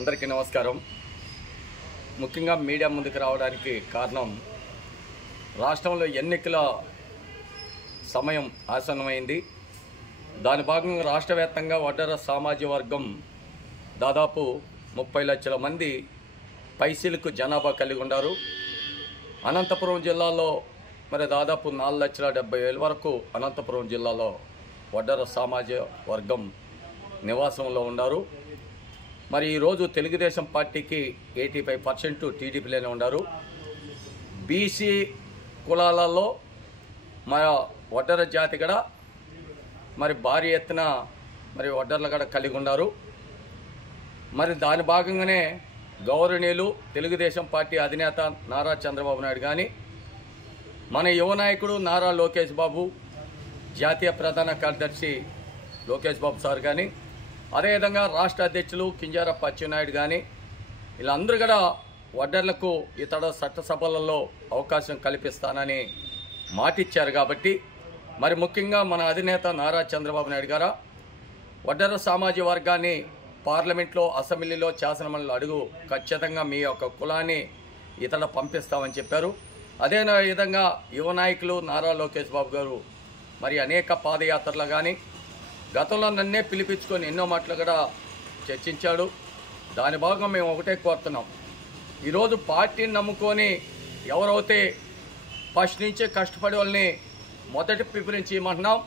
అందరికీ నమస్కారం. ముఖ్యంగా మీడియా ముందుకు రావడానికి కారణం రాష్ట్రంలో ఎన్నికల సమయం ఆసన్నమైంది. దాని భాగంగా రాష్ట్ర వ్యాప్తంగా వడ్డెర సామాజిక వర్గం దాదాపు 30 లక్షల మంది పైసలకు జనాభా కలిగి ఉన్నారు. అనంతపురం జిల్లాలో మరి దాదాపు 4,70,000 వరకు అనంతపురం జిల్లాలో వడ్డెర సామాజిక వర్గం నివాసంలో ఉన్నారు. మరి ఈరోజు తెలుగుదేశం పార్టీకి 85% టీడీపీలోనే ఉన్నారు. బీసీ కులాలలో మన వడ్డెర జాతి కూడా మరి భారీ ఎత్తున మరి వడ్డెర్లు కూడా కలిగి ఉన్నారు. మరి దాని భాగంగానే గౌరవనీయులు తెలుగుదేశం పార్టీ అధినేత నారా చంద్రబాబు నాయుడు కానీ, మన యువ నాయకుడు నారా లోకేష్ బాబు, జాతీయ ప్రధాన కార్యదర్శి లోకేష్ బాబు సార్ కానీ, అదేవిధంగా రాష్ట్ర అధ్యక్షులు కింజారపు అచ్చెన్నాయుడు కానీ, వీళ్ళందరూ కూడా వడ్డెర్లకు ఇతర చట్టసభలలో అవకాశం కల్పిస్తానని మాటిచ్చారు. కాబట్టి మరి ముఖ్యంగా మన అధినేత నారా చంద్రబాబు నాయుడు గారు వడ్డెర సామాజిక వర్గాన్ని పార్లమెంట్లో, అసెంబ్లీలో, శాసనమండలిలో అడుగు ఖచ్చితంగా మీ యొక్క కులాన్ని ఇతర పంపిస్తామని చెప్పారు. అదే విధంగా యువ నాయకులు నారా లోకేష్ బాబు గారు మరి అనేక పాదయాత్రలు కానీ గతంలో నన్నే పిలిపించుకొని ఎన్నో మాటలు కూడా చర్చించాడు. దాని భాగంగా మేము ఒకటే కోరుతున్నాం, ఈరోజు పార్టీని నమ్ముకొని ఎవరైతే ఫస్ట్ నుంచే కష్టపడే వాళ్ళని మొదటి ప్రిఫరెన్స్ ఇవ్వమంటున్నాం.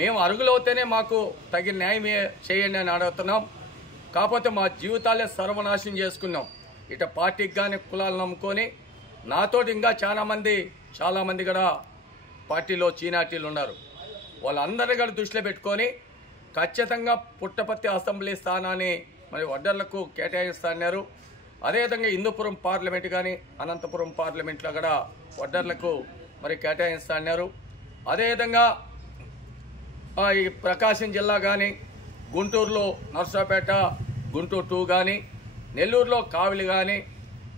మేము అరుగులవుతేనే మాకు తగిన న్యాయం చేయండి అని అడుగుతున్నాం. కాకపోతే మా జీవితాలే సర్వనాశనం చేసుకున్నాం. ఇట పార్టీకి కానీ కులాలు నమ్ముకొని నాతోటి ఇంకా చాలామంది కూడా పార్టీలో చీనాటీలు ఉన్నారు. వాళ్ళందరినీ కూడా దృష్టిలో పెట్టుకొని ఖచ్చితంగా పుట్టపర్తి అసెంబ్లీ స్థానాన్ని మరి వడ్డెర్లకు కేటాయిస్తున్నారు. అదేవిధంగా హిందూపురం పార్లమెంట్ కానీ అనంతపురం పార్లమెంట్లో కూడా వడ్డెర్లకు మరి కేటాయిస్తున్నారు. అదేవిధంగా ఈ ప్రకాశం జిల్లా కానీ, గుంటూరులో నర్సాపేట, గుంటూరు 2 కానీ, నెల్లూరులో కావిలి కానీ,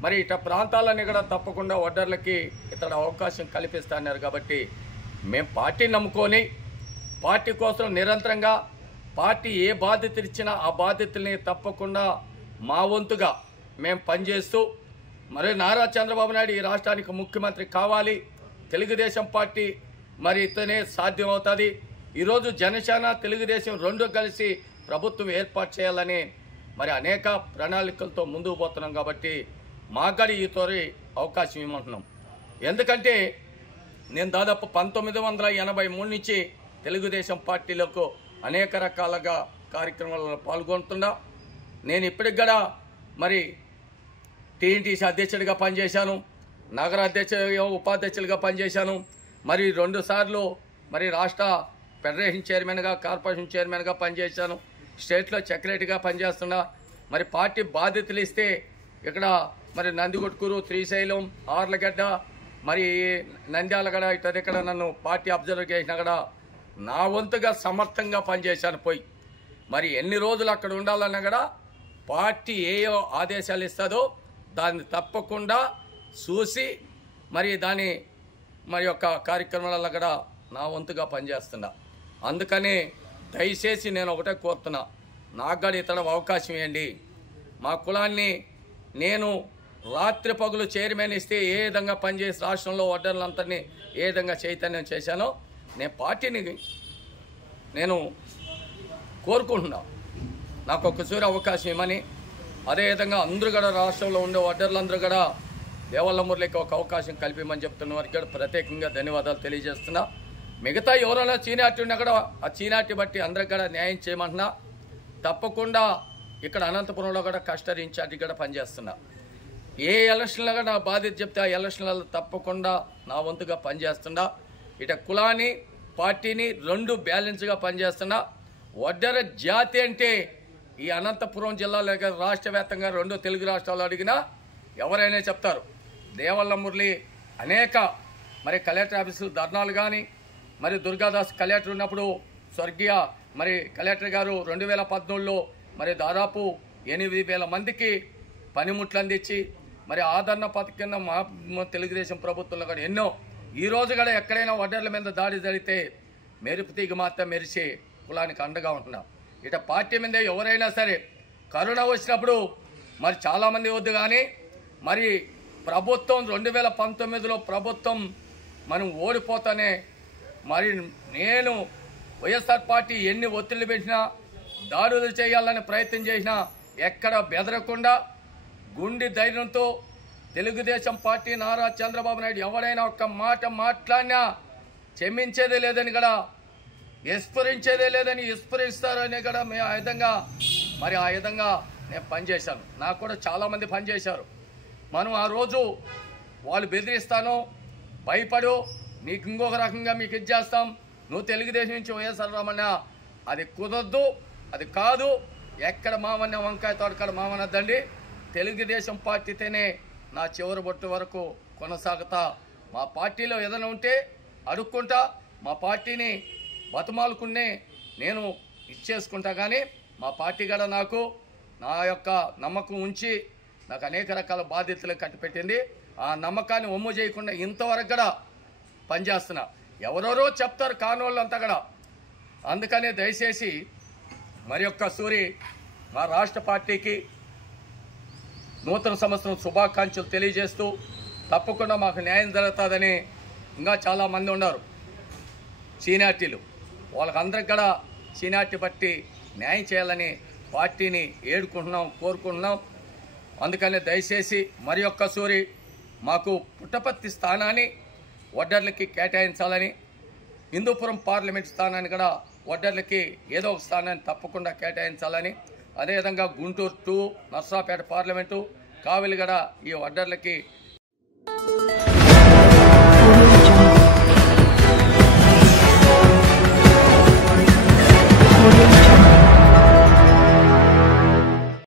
మరి ఇట ప్రాంతాలన్నీ కూడా తప్పకుండా వడ్డెర్లకి ఇతర అవకాశం కల్పిస్తున్నారు. కాబట్టి మేము పార్టీని నమ్ముకొని పార్టీ కోసం నిరంతరంగా పార్టీ ఏ బాధ్యతలు ఇచ్చినా ఆ బాధ్యతల్ని తప్పకుండా మా వంతుగా మేము పనిచేస్తూ మరి నారా చంద్రబాబు నాయుడు ఈ రాష్ట్రానికి ముఖ్యమంత్రి కావాలి. తెలుగుదేశం పార్టీ మరి ఇతనే సాధ్యమవుతుంది. ఈరోజు జనసేన తెలుగుదేశం రెండు కలిసి ప్రభుత్వం ఏర్పాటు చేయాలని మరి అనేక ప్రణాళికలతో ముందుకు పోతున్నాం. కాబట్టి మాగడి ఈ తోరి అవకాశం ఇవ్వమంటున్నాం. ఎందుకంటే నేను దాదాపు 1983 నుంచి తెలుగుదేశం పార్టీలకు అనేక రకాలుగా కార్యక్రమాలలో పాల్గొంటున్నా. నేను ఇప్పటికి కూడా మరి టీఎన్టీసీ అధ్యక్షుడిగా పనిచేశాను, నగర ఉపాధ్యక్షులుగా పనిచేశాను, మరి 2 సార్లు మరి రాష్ట్ర ఫెడరేషన్ చైర్మన్గా, కార్పొరేషన్ చైర్మన్గా పనిచేశాను, స్టేట్లో సెక్రటరీగా పనిచేస్తున్నా. మరి పార్టీ బాధ్యతలు ఇస్తే ఇక్కడ మరి నందికొట్కూరు, శ్రీశైలం, ఆర్లగడ్డ, మరి నంద్యాల కూడా ఇక్కడ నన్ను పార్టీ అబ్జర్వ్ చేసినా కూడా నా వంతుగా సమర్థంగా పనిచేశాను. మరి ఎన్ని రోజులు అక్కడ ఉండాలన్నా కూడా పార్టీ ఏ ఆదేశాలు ఇస్తుందో దాన్ని తప్పకుండా చూసి మరి దాని మరి యొక్క కార్యక్రమాలలో కూడా నా వంతుగా పనిచేస్తున్నా. అందుకని దయచేసి నేను ఒకటే కోరుతున్నా, నాకు కూడా ఇతర అవకాశం ఇవ్వండి. మా కులాన్ని నేను రాత్రి పగులు చైర్మన్ ఇస్తే ఏ విధంగా పనిచేసి రాష్ట్రంలో వడ్డెర్లందరినీ ఏ విధంగా చైతన్యం చేశానో నేను పార్టీని నేను కోరుకుంటున్నా. నాకు ఒక్కసారి అవకాశం ఇవ్వమని. అదేవిధంగా అందరూ కూడా రాష్ట్రంలో ఉండే వడ్డెర్లందరూ కూడా దేవల్ల మురళికి ఒక అవకాశం కల్పించమని చెప్తున్న వారికి కూడా ప్రత్యేకంగా ధన్యవాదాలు తెలియజేస్తున్నా. మిగతా ఎవరైనా చీనాటి ఉన్నా కూడా ఆ చీనాటి బట్టి అందరికి కూడా న్యాయం చేయమంటున్నా. తప్పకుండా ఇక్కడ అనంతపురంలో కూడా కస్టర్ ఇన్ఛార్జి కూడా పనిచేస్తున్నా. ఏ ఎలక్షన్లో కూడా నా బాధ్యత చెప్తే ఆ ఎలక్షన్లలో తప్పకుండా నా వంతుగా పనిచేస్తున్నా. ఇట కులాన్ని పార్టీని 2 బ్యాలెన్స్గా పనిచేస్తున్నా. వడ్డెర జాతి అంటే ఈ అనంతపురం జిల్లాలో రాష్ట్ర వ్యాప్తంగా 2 తెలుగు రాష్ట్రాలు అడిగినా ఎవరైనా చెప్తారు. దేవల్ల మురళి అనేక మరి కలెక్టర్ ఆఫీసులు ధర్నాలు కానీ, మరి దుర్గాదాస్ కలెక్టర్ ఉన్నప్పుడు స్వర్గీయ మరి కలెక్టర్ గారు 2014లో మరి దాదాపు 8,000 మందికి పనిముట్లు అందించి మరి ఆదరణ పథకం మా తెలుగుదేశం ప్రభుత్వంలో కూడా ఎన్నో. ఈ రోజు కూడా ఎక్కడైనా వడ్డెర్ల మీద దాడి జరిగితే మెరుపు తీగ మాత్రం మెరిసి కులానికి అండగా ఉంటున్నాం. ఇట పార్టీ మీద ఎవరైనా సరే కరోనా వచ్చినప్పుడు మరి చాలామంది వద్దు. కానీ మరి ప్రభుత్వం 2019లో ప్రభుత్వం మనం ఓడిపోతానే మరి నేను వైఎస్ఆర్ పార్టీ ఎన్ని ఒత్తిళ్లు పెంచినా దాడులు చేయాలని ప్రయత్నం చేసినా ఎక్కడ బెదరకుండా గుండె ధైర్యంతో తెలుగుదేశం పార్టీ నారా చంద్రబాబు నాయుడు ఎవరైనా ఒక్క మాట మాట్లాడినా క్షమించేదే లేదని కూడా విస్మరించేదే లేదని విస్మరిస్తారని కూడా మేము ఆ విధంగా నేను పనిచేశాను. నాకు కూడా చాలామంది పనిచేశారు. మనం ఆ రోజు వాళ్ళు బెదిరిస్తాను, భయపడు, నీకు ఇంకొక రకంగా మీకు ఇచ్చేస్తాం, నువ్వు తెలుగుదేశం నుంచి వైఎస్ఆర్ రామన్నా, అది కుదరదు, అది కాదు. ఎక్కడ మామన్న వంకాయ తోటకాడ మామనద్దండి. తెలుగుదేశం పార్టీతోనే నా చివరి బొట్టు వరకు కొనసాగుతా. మా పార్టీలో ఏదైనా ఉంటే అడుక్కుంటా, మా పార్టీని బతుమాలుకునే నేను ఇచ్చేసుకుంటా. కానీ మా పార్టీ కూడా నాకు నా యొక్క నమ్మకం ఉంచి నాకు అనేక రకాల బాధ్యతలు కట్టిపెట్టింది. ఆ నమ్మకాన్ని ఒమ్ము చేయకుండా ఇంతవరకు కూడా పనిచేస్తున్నా. ఎవరెవరో చెప్తారు కానోళ్ళంతా కూడా. అందుకనే దయచేసి మరి ఒక్కసారి మా రాష్ట్ర పార్టీకి నూతన సంవత్సరం శుభాకాంక్షలు తెలియజేస్తూ తప్పకుండా మాకు న్యాయం జరుగుతుందని ఇంకా చాలామంది ఉన్నారు సీనియార్టీలు. వాళ్ళకందరికి కూడా సీనియార్టీ బట్టి న్యాయం చేయాలని పార్టీని కోరుకుంటున్నాం. అందుకనే దయచేసి మరి ఒక్కసారి మాకు పుట్టపర్తి స్థానాన్ని వడ్డర్లకి కేటాయించాలని, హిందూపురం పార్లమెంట్ స్థానాన్ని కూడా వడ్డర్లకి ఏదో ఒక స్థానాన్ని తప్పకుండా కేటాయించాలని, అదేవిధంగా గుంటూరు 2 నర్సరావుపేట పార్లమెంటు కావిలిగడ ఈ వడ్డర్లకి Audio